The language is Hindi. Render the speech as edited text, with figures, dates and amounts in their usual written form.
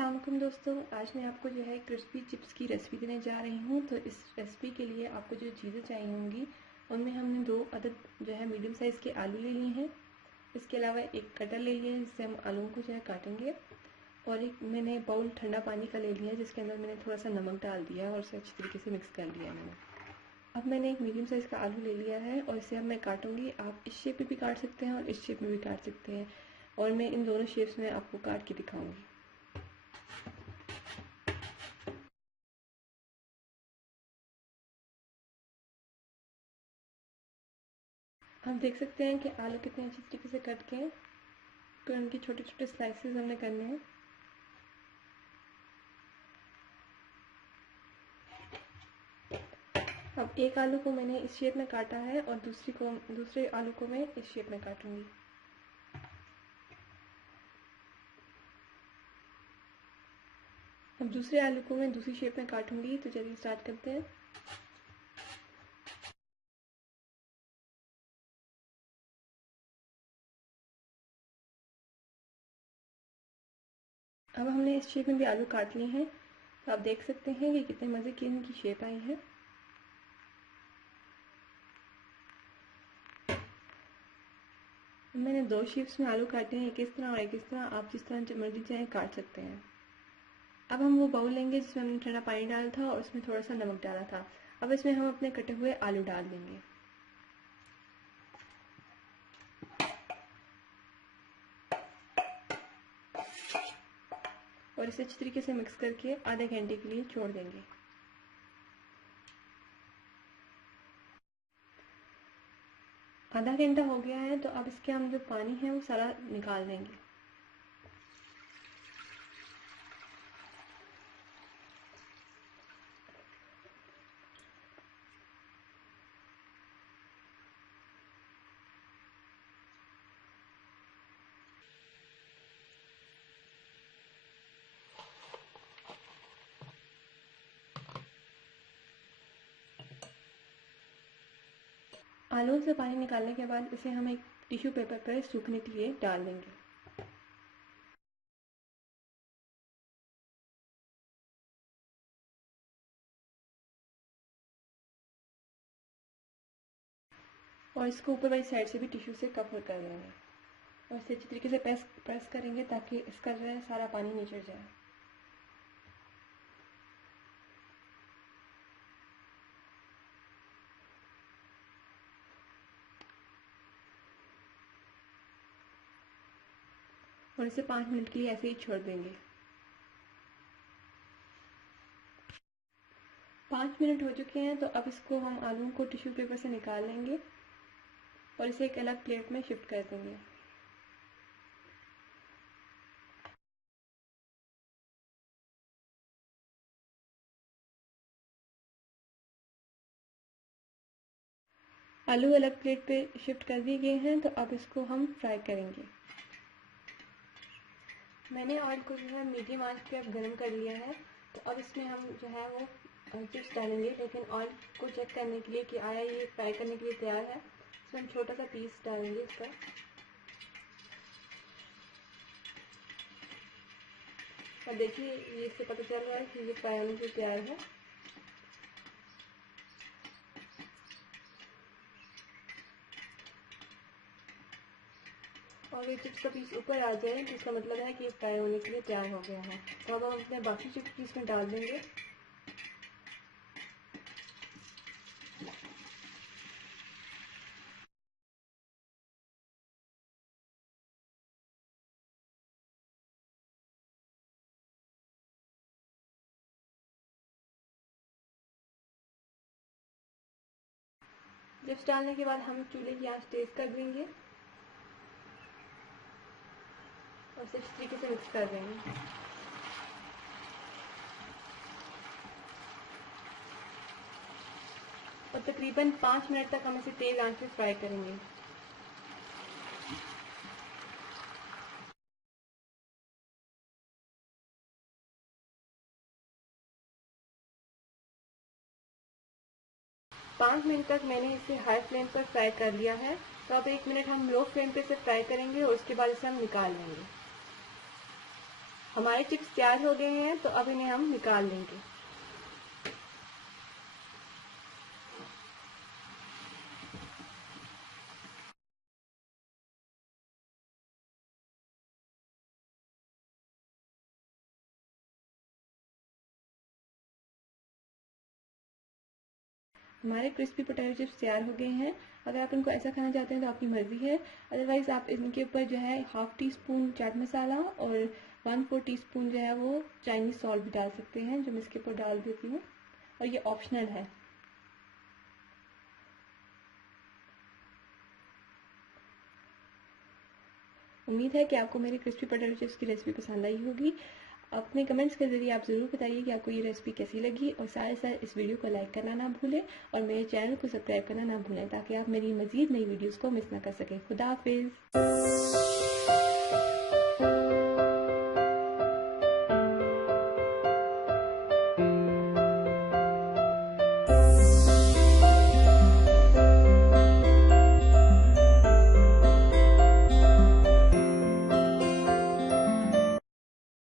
अस्सलाम वालेकुम दोस्तों, आज मैं आपको जो है क्रिस्पी चिप्स की रेसिपी देने जा रही हूँ। तो इस रेसिपी के लिए आपको जो चीज़ें चाहिए होंगी उनमें हमने 2 अदद जो है मीडियम साइज़ के आलू ले लिए हैं। इसके अलावा एक कटर ले लिया है जिससे हम आलूओं को जो है काटेंगे, और एक मैंने बाउल ठंडा पानी का ले लिया है जिसके अंदर मैंने थोड़ा सा नमक डाल दिया है और उसे अच्छी तरीके से मिक्स कर लिया है मैंने। अब मैंने एक मीडियम साइज़ का आलू ले लिया है और इसे अब मैं काटूँगी। आप इस शेप में भी काट सकते हैं और इस शेप में भी काट सकते हैं, और मैं इन दोनों शेप्स में आपको काट के दिखाऊँगी। आप देख सकते हैं कि आलू कितने अच्छी तरीके से कट के हैं, तो उनके छोटे छोटे स्लाइसेस हमने करने हैं। अब एक आलू को मैंने इस शेप में काटा है और दूसरे आलू को मैं इस शेप में काटूंगी। अब दूसरे आलू को मैं दूसरी शेप में काटूंगी, तो चलिए स्टार्ट करते हैं। अब हमने इस शेप में भी आलू काट लिए हैं, तो आप देख सकते हैं कि कितने मज़े की इनकी शेप आई है। मैंने 2 शेप्स में आलू काटे हैं, एक इस तरह और एक इस तरह। आप जिस तरह मर्जी चाहें काट सकते हैं। अब हम वो बाउल लेंगे जिसमें हमने ठंडा पानी डाला था और उसमें थोड़ा सा नमक डाला था। अब इसमें हम अपने कटे हुए आलू डाल देंगे और इसे अच्छी तरीके से मिक्स करके आधे घंटे के लिए छोड़ देंगे। आधा घंटा हो गया है, तो अब इसके हम जो पानी है वो सारा निकाल देंगे। आलू से पानी निकालने के बाद इसे हम एक टिश्यू पेपर पर सूखने के लिए डाल देंगे। और इसको ऊपर वाली साइड से भी टिश्यू से कवर कर देंगे और इसे अच्छी तरीके से प्रेस करेंगे ताकि इसका जो है सारा पानी निचड़ जाए। और इसे 5 मिनट के लिए ऐसे ही छोड़ देंगे। 5 मिनट हो चुके हैं, तो अब इसको हम आलू को टिश्यू पेपर से निकाल लेंगे और इसे एक अलग प्लेट में शिफ्ट कर देंगे। आलू अलग प्लेट पे शिफ्ट कर दिए गए हैं, तो अब इसको हम फ्राई करेंगे। मैंने ऑयल को जो है मीडियम आंच पे अब गर्म कर लिया है, तो अब इसमें हम जो है वो चिप्स डालेंगे। लेकिन ऑयल को चेक करने के लिए कि आया ये फ्राई करने के लिए तैयार है, इसमें हम छोटा सा पीस डालेंगे इसका। और देखिए, ये इससे पता चल रहा है कि ये फ्राई होने के लिए तैयार है। और ये चिप्स का पीस ऊपर आ जाए तो इसका मतलब है कि ये फ्राई होने के लिए तैयार हो गया है। तो अब हम अपने बाकी चिप्स पीस में डाल देंगे। चिप्स डालने के बाद हम चूल्हे की आंच तेज कर देंगे और इसे इस तरीके से मिक्स कर देंगे। और तकरीबन 5 मिनट तक हम इसे तेज आंच पे फ्राई करेंगे। पाँच मिनट तक मैंने इसे हाई फ्लेम पर फ्राई कर लिया है। तो अब 1 मिनट हम लो फ्लेम पे इसे फ्राई करेंगे और उसके बाद इसे हम निकाल लेंगे। हमारे चिप्स तैयार हो गए हैं, तो अब इन्हें हम निकाल लेंगे। हमारे क्रिस्पी पोटैटो चिप्स तैयार हो गए हैं। अगर आप इनको ऐसा खाना चाहते हैं तो आपकी मर्ज़ी है, अदरवाइज़ आप इनके ऊपर जो है 1/2 टीस्पून चाट मसाला और 1/4 टीस्पून जो है वो चाइनीज़ सॉल्ट भी डाल सकते हैं, जो मैं इसके ऊपर डाल देती हूँ, और ये ऑप्शनल है। उम्मीद है कि आपको मेरी क्रिस्पी पोटैटो चिप्स की रेसिपी पसंद आई होगी। अपने कमेंट्स के ज़रिए आप ज़रूर बताइए कि आपको ये रेसिपी कैसी लगी, और साथ ही साथ इस वीडियो को लाइक करना ना भूलें और मेरे चैनल को सब्सक्राइब करना ना भूलें, ताकि आप मेरी मज़ीद नई वीडियोज़ को मिस ना कर सकें। खुदा हाफिज़।